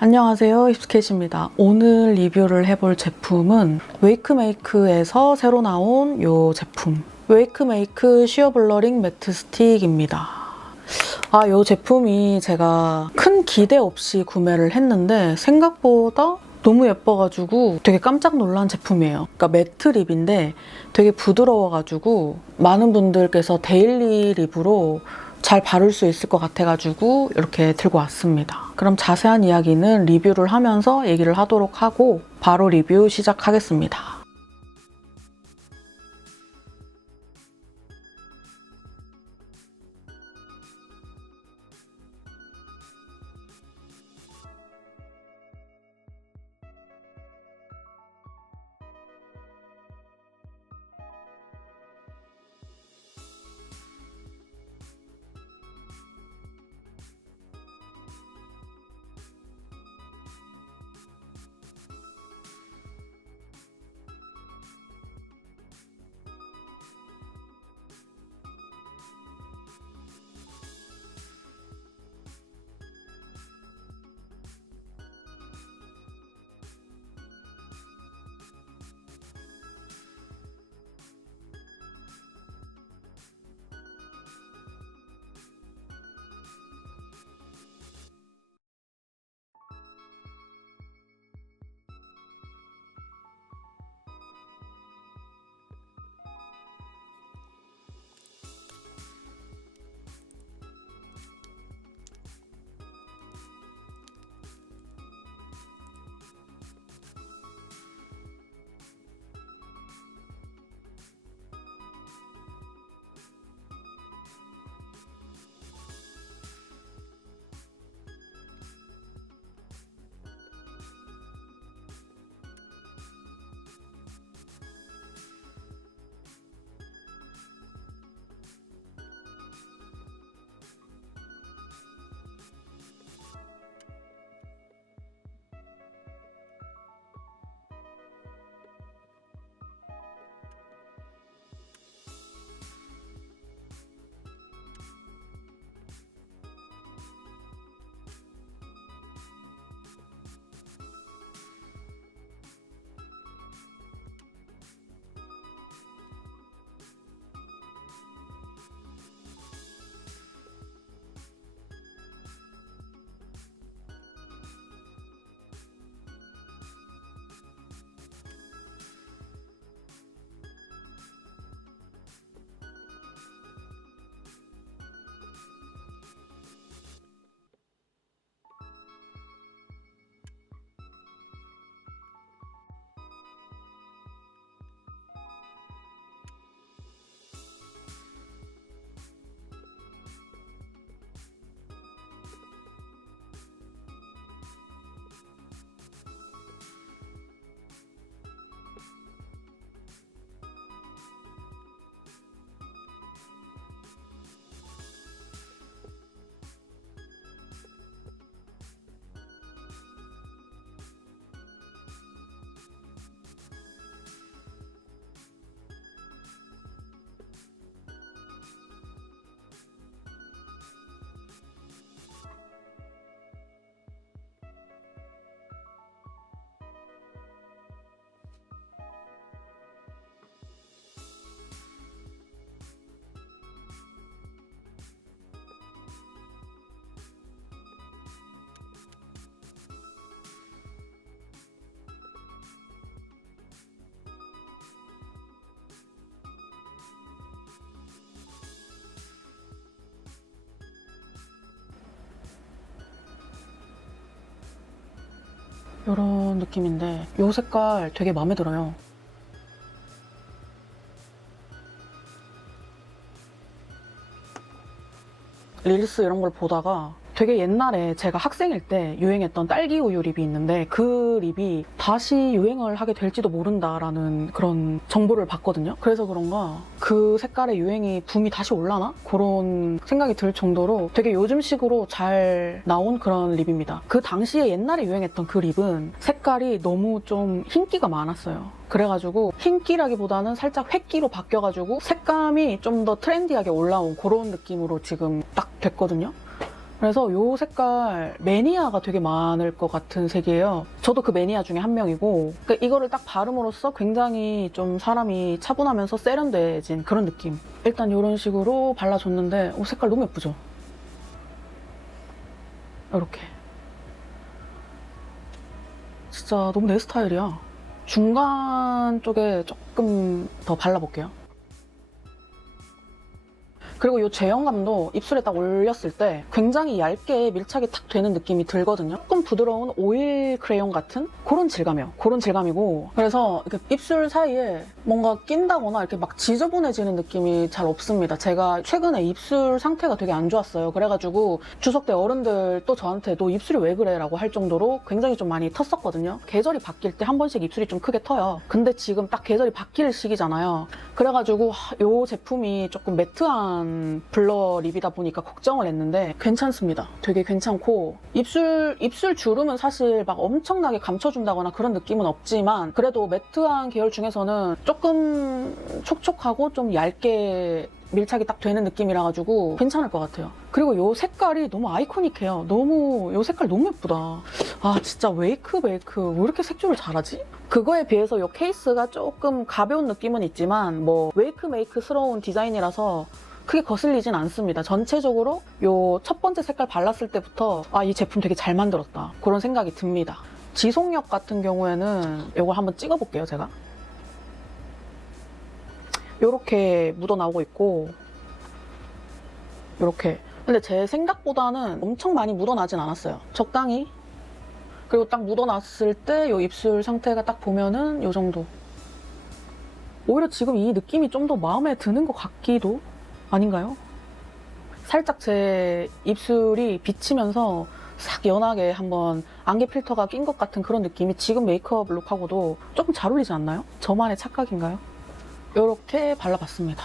안녕하세요, 힙스캣입니다. 오늘 리뷰를 해볼 제품은 웨이크메이크에서 새로 나온 이 제품, 웨이크메이크 쉬어 블러링 매트 스틱입니다. 이 제품이 제가 큰 기대 없이 구매를 했는데 생각보다 너무 예뻐가지고 되게 깜짝 놀란 제품이에요. 그러니까 매트 립인데 되게 부드러워가지고 많은 분들께서 데일리 립으로 잘 바를 수 있을 것 같아가지고 이렇게 들고 왔습니다. 그럼 자세한 이야기는 리뷰를 하면서 얘기를 하도록 하고 바로 리뷰 시작하겠습니다. 이런 느낌인데 이 색깔 되게 마음에 들어요. 릴스 이런 걸 보다가 되게 옛날에 제가 학생일 때 유행했던 딸기 우유 립이 있는데 그 립이 다시 유행을 하게 될지도 모른다라는 그런 정보를 봤거든요. 그래서 그런가 그 색깔의 유행이 붐이 다시 올라나? 그런 생각이 들 정도로 되게 요즘식으로 잘 나온 그런 립입니다. 그 당시에 옛날에 유행했던 그 립은 색깔이 너무 좀 흰기가 많았어요. 그래가지고 흰기라기보다는 살짝 획기로 바뀌어가지고 색감이 좀 더 트렌디하게 올라온 그런 느낌으로 지금 딱 됐거든요. 그래서 이 색깔 매니아가 되게 많을 것 같은 색이에요. 저도 그 매니아 중에 한 명이고, 그러니까 이거를 딱 바름으로써 굉장히 좀 사람이 차분하면서 세련돼진 그런 느낌. 일단 이런 식으로 발라줬는데 색깔 너무 예쁘죠? 이렇게. 진짜 너무 내 스타일이야. 중간 쪽에 조금 더 발라볼게요. 그리고 이 제형감도 입술에 딱 올렸을 때 굉장히 얇게 밀착이 탁 되는 느낌이 들거든요. 조금 부드러운 오일 크레용 같은 그런 질감이에요. 그런 질감이고, 그래서 이렇게 입술 사이에 뭔가 낀다거나 이렇게 막 지저분해지는 느낌이 잘 없습니다. 제가 최근에 입술 상태가 되게 안 좋았어요. 그래가지고 추석 때 어른들 또 저한테 너 입술이 왜 그래? 라고 할 정도로 굉장히 좀 많이 텄었거든요. 계절이 바뀔 때 한 번씩 입술이 좀 크게 터요. 근데 지금 딱 계절이 바뀔 시기잖아요. 그래가지고 이 제품이 조금 매트한 블러 립이다 보니까 걱정을 했는데 괜찮습니다. 되게 괜찮고, 입술 주름은 사실 막 엄청나게 감춰준다거나 그런 느낌은 없지만 그래도 매트한 계열 중에서는 조금 촉촉하고 좀 얇게 밀착이 딱 되는 느낌이라 가지고 괜찮을 것 같아요. 그리고 이 색깔이 너무 아이코닉해요. 이 색깔 너무 예쁘다. 아, 진짜 웨이크 메이크 왜 이렇게 색조를 잘하지? 그거에 비해서 이 케이스가 조금 가벼운 느낌은 있지만 뭐 웨이크 메이크스러운 디자인이라서 크게 거슬리진 않습니다. 전체적으로 이 첫 번째 색깔 발랐을 때부터 이 제품 되게 잘 만들었다, 그런 생각이 듭니다. 지속력 같은 경우에는 이걸 한번 찍어볼게요, 제가. 이렇게 묻어나오고 있고, 이렇게. 근데 제 생각보다는 엄청 많이 묻어나진 않았어요. 적당히. 그리고 딱 묻어났을 때 이 입술 상태가 딱 보면은 이 정도. 오히려 지금 이 느낌이 좀 더 마음에 드는 것 같기도. 아닌가요? 살짝 제 입술이 비치면서 싹 연하게 한번 안개 필터가 낀 것 같은 그런 느낌이 지금 메이크업 룩하고도 조금 잘 어울리지 않나요? 저만의 착각인가요? 이렇게 발라봤습니다.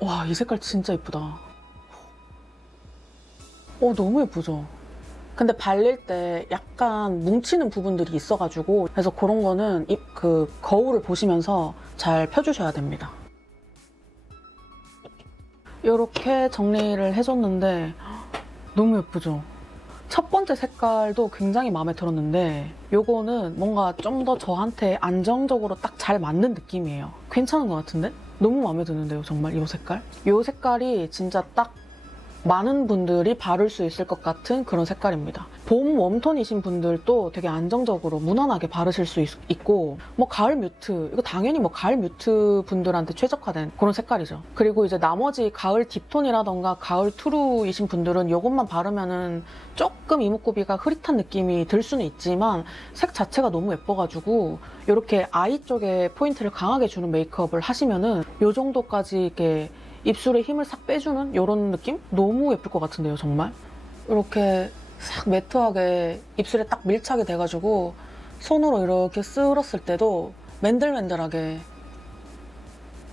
와, 이 색깔 진짜 예쁘다. 너무 예쁘죠? 근데 발릴 때 약간 뭉치는 부분들이 있어가지고, 그래서 그런 거는 거울을 보시면서 잘 펴주셔야 됩니다. 이렇게 정리를 해줬는데 너무 예쁘죠? 첫 번째 색깔도 굉장히 마음에 들었는데 요거는 뭔가 좀 더 저한테 안정적으로 딱 잘 맞는 느낌이에요. 괜찮은 것 같은데? 너무 마음에 드는데요, 정말 이 색깔? 이 색깔이 진짜 딱 많은 분들이 바를 수 있을 것 같은 그런 색깔입니다. 봄 웜톤이신 분들도 되게 안정적으로 무난하게 바르실 수 있고, 뭐 가을 뮤트, 이거 당연히 뭐 가을 뮤트 분들한테 최적화된 그런 색깔이죠. 그리고 이제 나머지 가을 딥톤이라던가 가을 투루이신 분들은 이것만 바르면은 조금 이목구비가 흐릿한 느낌이 들 수는 있지만 색 자체가 너무 예뻐가지고 이렇게 아이 쪽에 포인트를 강하게 주는 메이크업을 하시면은 이 정도까지 이렇게 입술에 힘을 싹 빼주는 이런 느낌? 너무 예쁠 것 같은데요, 정말? 이렇게 싹 매트하게 입술에 딱 밀착이 돼가지고 손으로 이렇게 쓸었을 때도 맨들맨들하게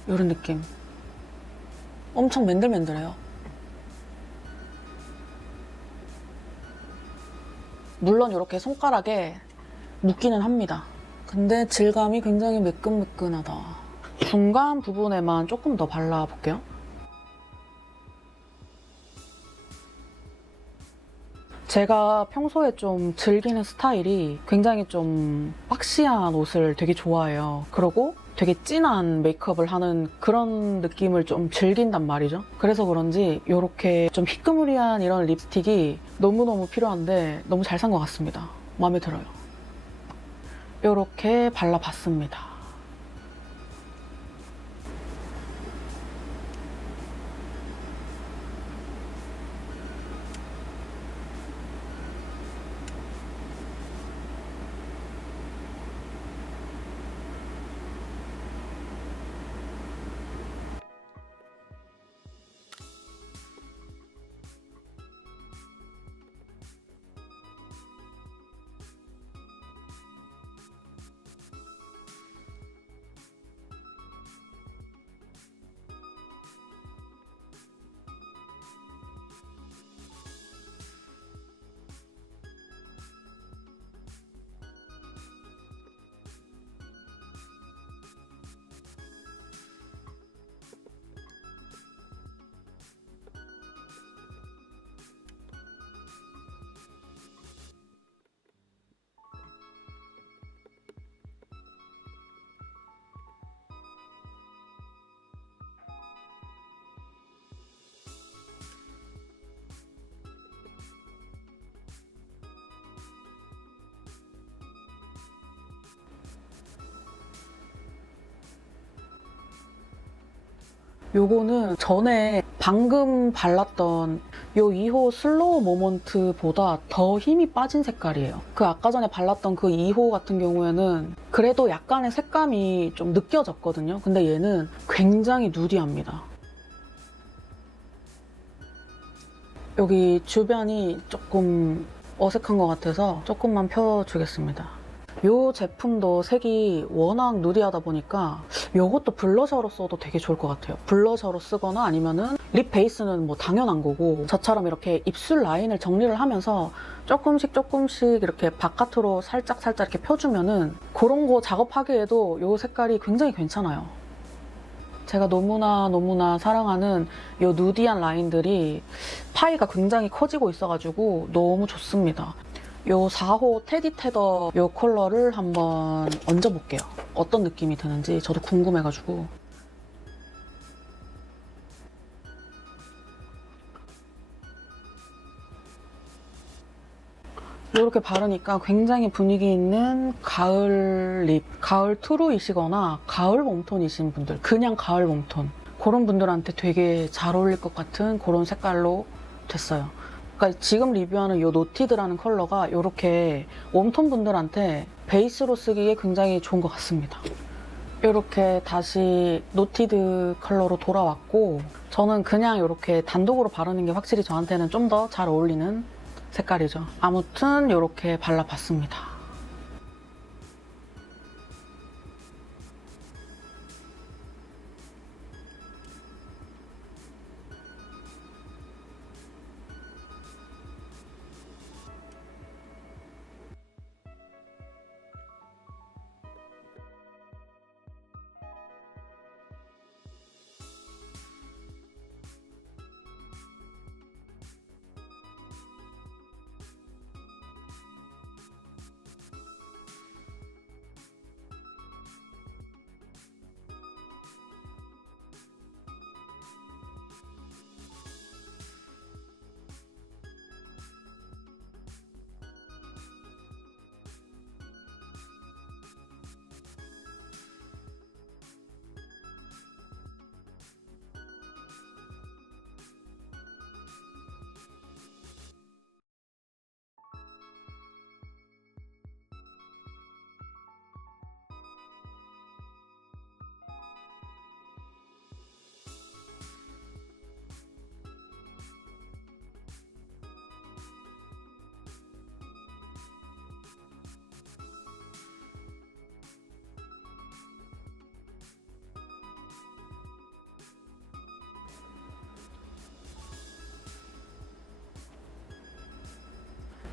이런 느낌. 엄청 맨들맨들해요. 물론 이렇게 손가락에 묻기는 합니다. 근데 질감이 굉장히 매끈매끈하다. 중간 부분에만 조금 더 발라볼게요. 제가 평소에 좀 즐기는 스타일이 굉장히 좀 박시한 옷을 되게 좋아해요. 그리고 되게 진한 메이크업을 하는 그런 느낌을 좀 즐긴단 말이죠. 그래서 그런지 이렇게 좀 희끄무리한 이런 립스틱이 너무너무 필요한데 너무 잘 산 것 같습니다. 마음에 들어요. 이렇게 발라봤습니다. 요거는 전에 방금 발랐던 요 2호 슬로우 모먼트보다 더 힘이 빠진 색깔이에요. 그 아까 전에 발랐던 그 2호 같은 경우에는 그래도 약간의 색감이 좀 느껴졌거든요. 근데 얘는 굉장히 누디합니다. 여기 주변이 조금 어색한 것 같아서 조금만 펴주겠습니다. 이 제품도 색이 워낙 누디하다 보니까 이것도 블러셔로 써도 되게 좋을 것 같아요. 블러셔로 쓰거나 아니면은 립 베이스는 뭐 당연한 거고 저처럼 이렇게 입술 라인을 정리를 하면서 조금씩 이렇게 바깥으로 살짝 이렇게 펴주면은 그런 거 작업하기에도 이 색깔이 굉장히 괜찮아요. 제가 너무나 사랑하는 이 누디한 라인들이 파이가 굉장히 커지고 있어가지고 너무 좋습니다. 요 4호 테디 테더 요 컬러를 한번 얹어볼게요. 어떤 느낌이 드는지 저도 궁금해가지고. 이렇게 바르니까 굉장히 분위기 있는 가을 립, 가을 투루이시거나 가을 웜톤이신 분들, 그냥 가을 웜톤 그런 분들한테 되게 잘 어울릴 것 같은 그런 색깔로 됐어요. 그러니까 지금 리뷰하는 이 노티드라는 컬러가 이렇게 웜톤 분들한테 베이스로 쓰기에 굉장히 좋은 것 같습니다. 이렇게 다시 노티드 컬러로 돌아왔고 저는 그냥 이렇게 단독으로 바르는 게 확실히 저한테는 좀 더 잘 어울리는 색깔이죠. 아무튼 이렇게 발라봤습니다.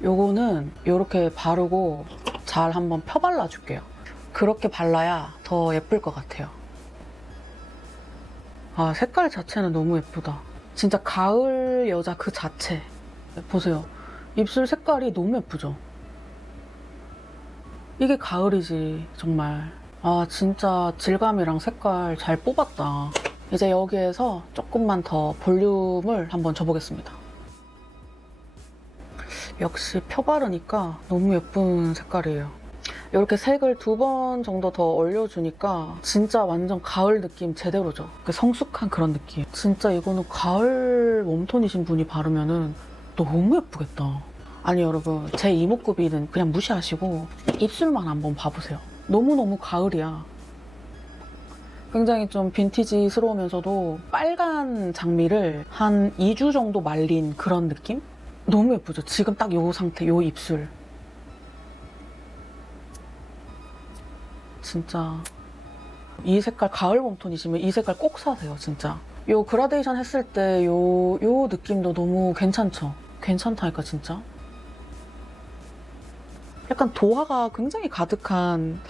요거는 이렇게 바르고 잘 한번 펴발라줄게요. 그렇게 발라야 더 예쁠 것 같아요. 아, 색깔 자체는 너무 예쁘다. 진짜 가을 여자 그 자체. 보세요. 입술 색깔이 너무 예쁘죠? 이게 가을이지, 정말. 아, 진짜 질감이랑 색깔 잘 뽑았다. 이제 여기에서 조금만 더 볼륨을 한번 줘보겠습니다. 역시 펴바르니까 너무 예쁜 색깔이에요. 이렇게 색을 2번 정도 더 올려주니까 진짜 완전 가을 느낌 제대로죠. 성숙한 그런 느낌. 진짜 이거는 가을 웜톤이신 분이 바르면은 너무 예쁘겠다. 아니 여러분, 제 이목구비는 그냥 무시하시고 입술만 한번 봐보세요. 너무너무 가을이야. 굉장히 좀 빈티지스러우면서도 빨간 장미를 한 2주 정도 말린 그런 느낌? 너무 예쁘죠? 지금 딱 요 상태, 요 입술. 진짜 이 색깔 가을 웜톤이시면 이 색깔 꼭 사세요, 진짜. 요 그라데이션 했을 때 요 느낌도 너무 괜찮죠? 괜찮다니까, 진짜. 약간 도화가 굉장히 가득한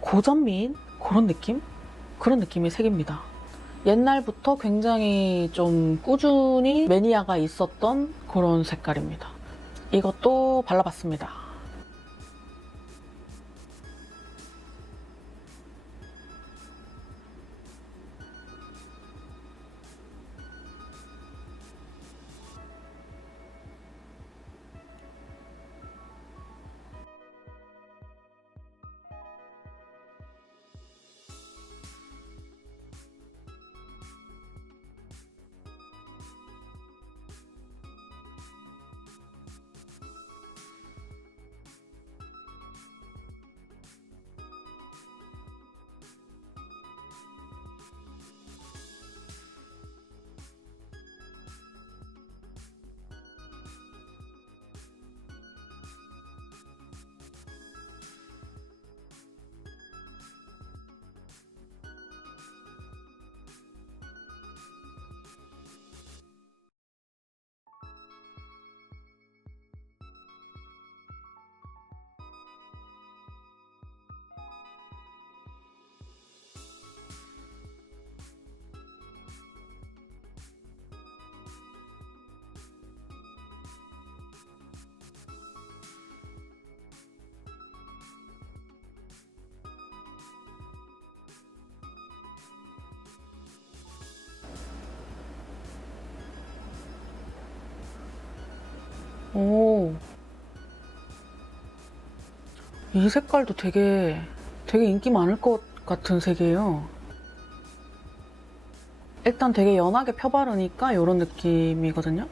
고전미인? 그런 느낌? 그런 느낌의 색입니다. 옛날부터 굉장히 좀 꾸준히 매니아가 있었던 그런 색깔입니다. 이것도 발라봤습니다. 오, 이 색깔도 되게 인기 많을 것 같은 색이에요. 일단 되게 연하게 펴바르니까 이런 느낌이거든요.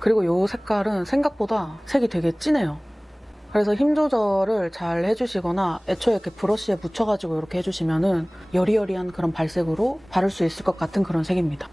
그리고 이 색깔은 생각보다 색이 되게 진해요. 그래서 힘 조절을 잘 해주시거나 애초에 이렇게 브러쉬에 묻혀가지고 이렇게 해주시면은 여리여리한 그런 발색으로 바를 수 있을 것 같은 그런 색입니다.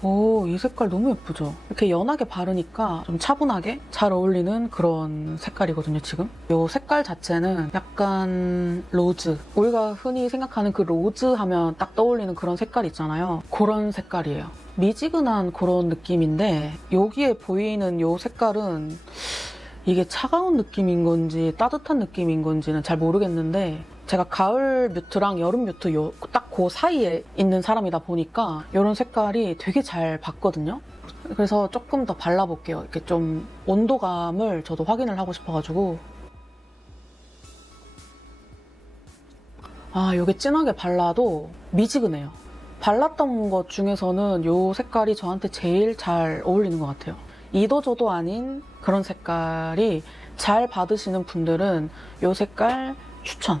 오, 이 색깔 너무 예쁘죠? 이렇게 연하게 바르니까 좀 차분하게 잘 어울리는 그런 색깔이거든요, 지금. 이 색깔 자체는 약간 로즈. 우리가 흔히 생각하는 그 로즈 하면 딱 떠올리는 그런 색깔 있잖아요. 그런 색깔이에요. 미지근한 그런 느낌인데 여기에 보이는 이 색깔은 이게 차가운 느낌인 건지 따뜻한 느낌인 건지는 잘 모르겠는데 제가 가을 뮤트랑 여름 뮤트 딱 그 사이에 있는 사람이다 보니까 이런 색깔이 되게 잘 봤거든요. 그래서 조금 더 발라볼게요. 이렇게 좀 온도감을 저도 확인을 하고 싶어가지고. 아, 이게 진하게 발라도 미지근해요. 발랐던 것 중에서는 이 색깔이 저한테 제일 잘 어울리는 것 같아요. 이도저도 아닌 그런 색깔이 잘 받으시는 분들은 이 색깔 추천.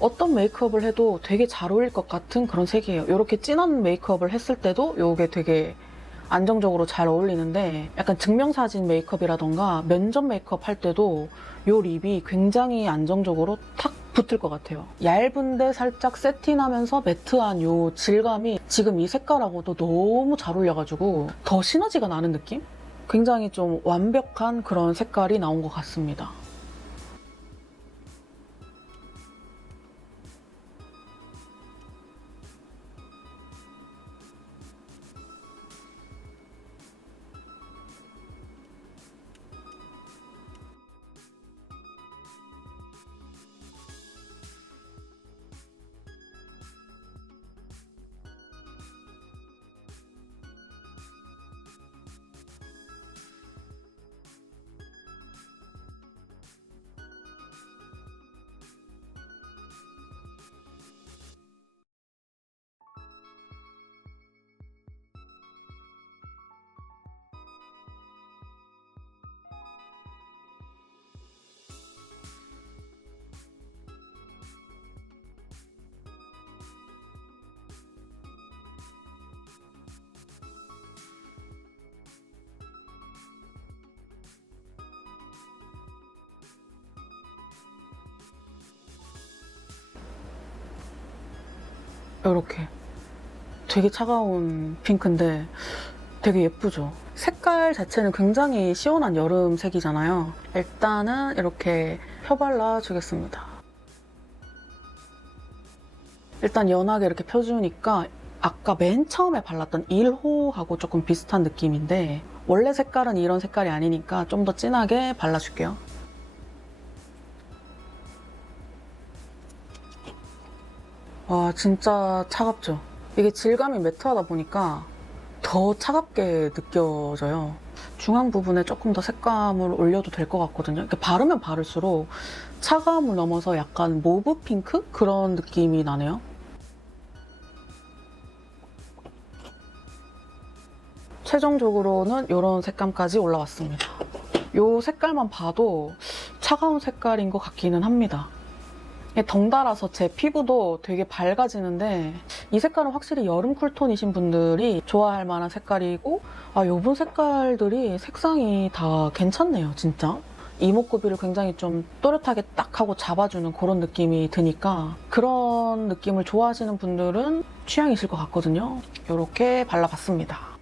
어떤 메이크업을 해도 되게 잘 어울릴 것 같은 그런 색이에요. 이렇게 진한 메이크업을 했을 때도 이게 되게 안정적으로 잘 어울리는데 약간 증명사진 메이크업이라던가 면접 메이크업 할 때도 이 립이 굉장히 안정적으로 탁 붙을 것 같아요. 얇은데 살짝 세틴하면서 매트한 이 질감이 지금 이 색깔하고도 너무 잘 어울려가지고 더 시너지가 나는 느낌? 굉장히 좀 완벽한 그런 색깔이 나온 것 같습니다. 이렇게 되게 차가운 핑크인데 되게 예쁘죠? 색깔 자체는 굉장히 시원한 여름색이잖아요. 일단은 이렇게 펴발라 주겠습니다. 일단 연하게 이렇게 펴주니까 아까 맨 처음에 발랐던 1호하고 조금 비슷한 느낌인데 원래 색깔은 이런 색깔이 아니니까 좀 더 진하게 발라줄게요. 와, 진짜 차갑죠? 이게 질감이 매트하다 보니까 더 차갑게 느껴져요. 중앙 부분에 조금 더 색감을 올려도 될 것 같거든요. 이렇게 바르면 바를수록 차가움을 넘어서 약간 모브 핑크? 그런 느낌이 나네요. 최종적으로는 이런 색감까지 올라왔습니다. 이 색깔만 봐도 차가운 색깔인 것 같기는 합니다. 덩달아서 제 피부도 되게 밝아지는데 이 색깔은 확실히 여름 쿨톤이신 분들이 좋아할 만한 색깔이고 요번 색깔들이 색상이 다 괜찮네요, 진짜. 이목구비를 굉장히 좀 또렷하게 딱 하고 잡아주는 그런 느낌이 드니까 그런 느낌을 좋아하시는 분들은 취향이실 것 같거든요. 이렇게 발라봤습니다.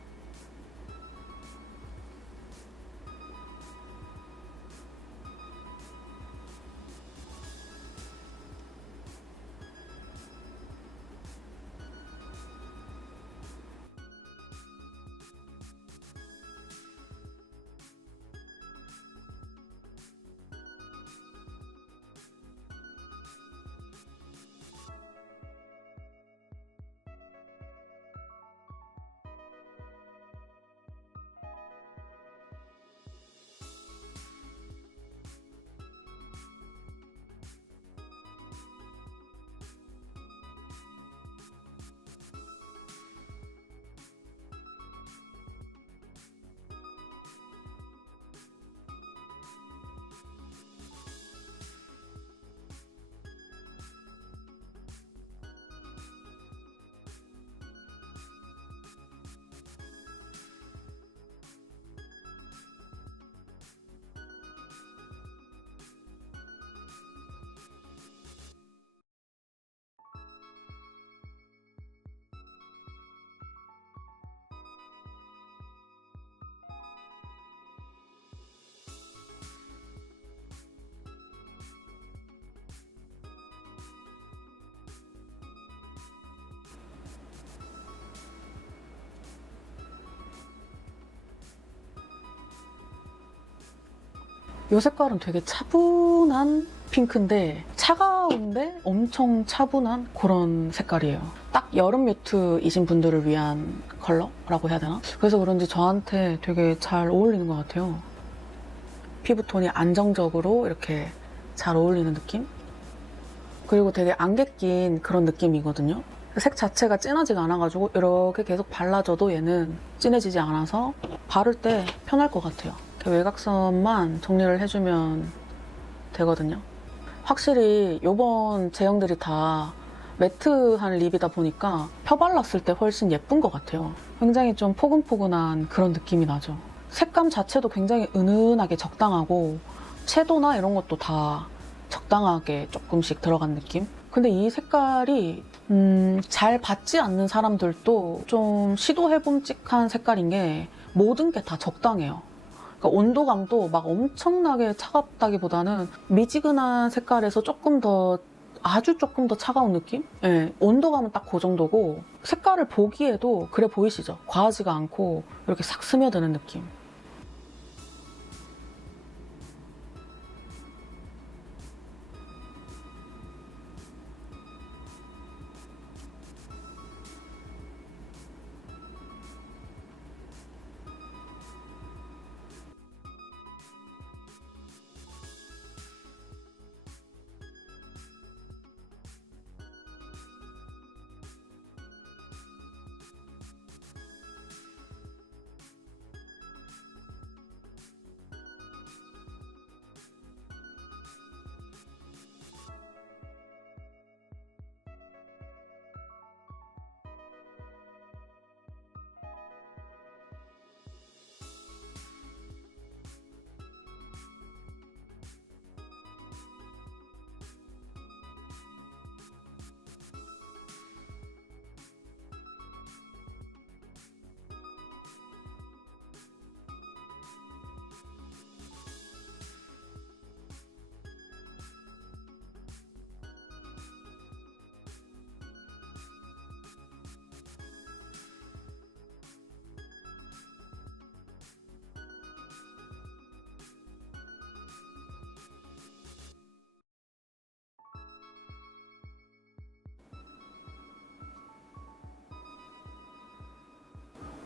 이 색깔은 되게 차분한 핑크인데 차가운데 엄청 차분한 그런 색깔이에요. 딱 여름 뮤트이신 분들을 위한 컬러라고 해야 되나? 그래서 그런지 저한테 되게 잘 어울리는 것 같아요. 피부톤이 안정적으로 이렇게 잘 어울리는 느낌? 그리고 되게 안개 낀 그런 느낌이거든요. 색 자체가 진하지가 않아가지고 이렇게 계속 발라줘도 얘는 진해지지 않아서 바를 때 편할 것 같아요. 외곽선만 정리를 해주면 되거든요. 확실히 이번 제형들이 다 매트한 립이다 보니까 펴발랐을 때 훨씬 예쁜 것 같아요. 굉장히 좀 포근포근한 그런 느낌이 나죠. 색감 자체도 굉장히 은은하게 적당하고 채도나 이런 것도 다 적당하게 조금씩 들어간 느낌? 근데 이 색깔이 잘 받지 않는 사람들도 좀 시도해봄직한 색깔인 게 모든 게 다 적당해요. 그러니까 온도감도 막 엄청나게 차갑다기보다는 미지근한 색깔에서 조금 더 아주 조금 더 차가운 느낌? 네, 온도감은 딱 그 정도고 색깔을 보기에도 그래 보이시죠? 과하지가 않고 이렇게 싹 스며드는 느낌.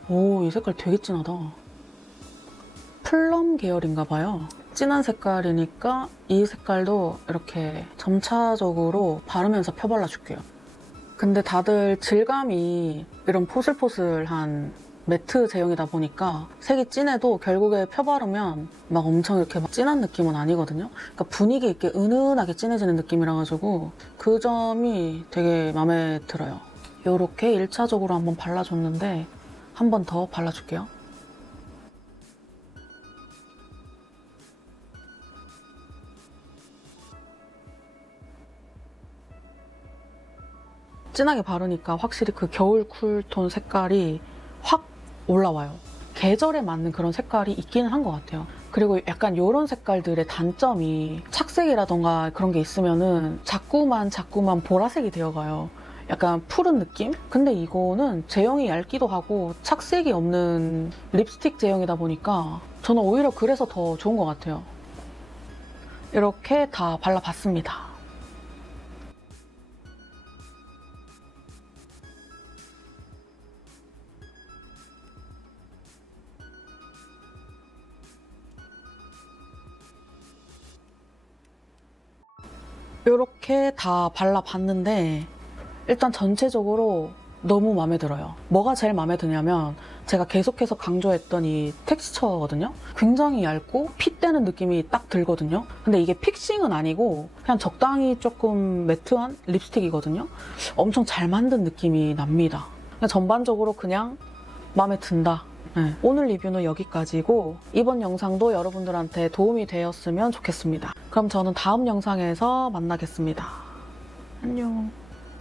오, 이 색깔 되게 진하다. 플럼 계열인가 봐요. 진한 색깔이니까 이 색깔도 이렇게 점차적으로 바르면서 펴발라줄게요. 근데 다들 질감이 이런 포슬포슬한 매트 제형이다 보니까 색이 진해도 결국에 펴바르면 막 엄청 이렇게 막 진한 느낌은 아니거든요. 그러니까 분위기 있게 은은하게 진해지는 느낌이라 가지고 그 점이 되게 마음에 들어요. 이렇게 1차적으로 한번 발라줬는데 한 번 더 발라줄게요. 진하게 바르니까 확실히 그 겨울 쿨톤 색깔이 확 올라와요. 계절에 맞는 그런 색깔이 있기는 한 것 같아요. 그리고 약간 이런 색깔들의 단점이 착색이라던가 그런 게 있으면은 자꾸만 보라색이 되어가요. 약간 푸른 느낌? 근데 이거는 제형이 얇기도 하고 착색이 없는 립스틱 제형이다 보니까 저는 오히려 그래서 더 좋은 것 같아요. 이렇게 다 발라봤습니다. 이렇게 다 발라봤는데 일단 전체적으로 너무 마음에 들어요. 뭐가 제일 마음에 드냐면 제가 계속해서 강조했던 이 텍스처거든요. 굉장히 얇고 핏대는 느낌이 딱 들거든요. 근데 이게 픽싱은 아니고 그냥 적당히 조금 매트한 립스틱이거든요. 엄청 잘 만든 느낌이 납니다. 그냥 전반적으로 그냥 마음에 든다. 네. 오늘 리뷰는 여기까지고 이번 영상도 여러분들한테 도움이 되었으면 좋겠습니다. 그럼 저는 다음 영상에서 만나겠습니다. 안녕.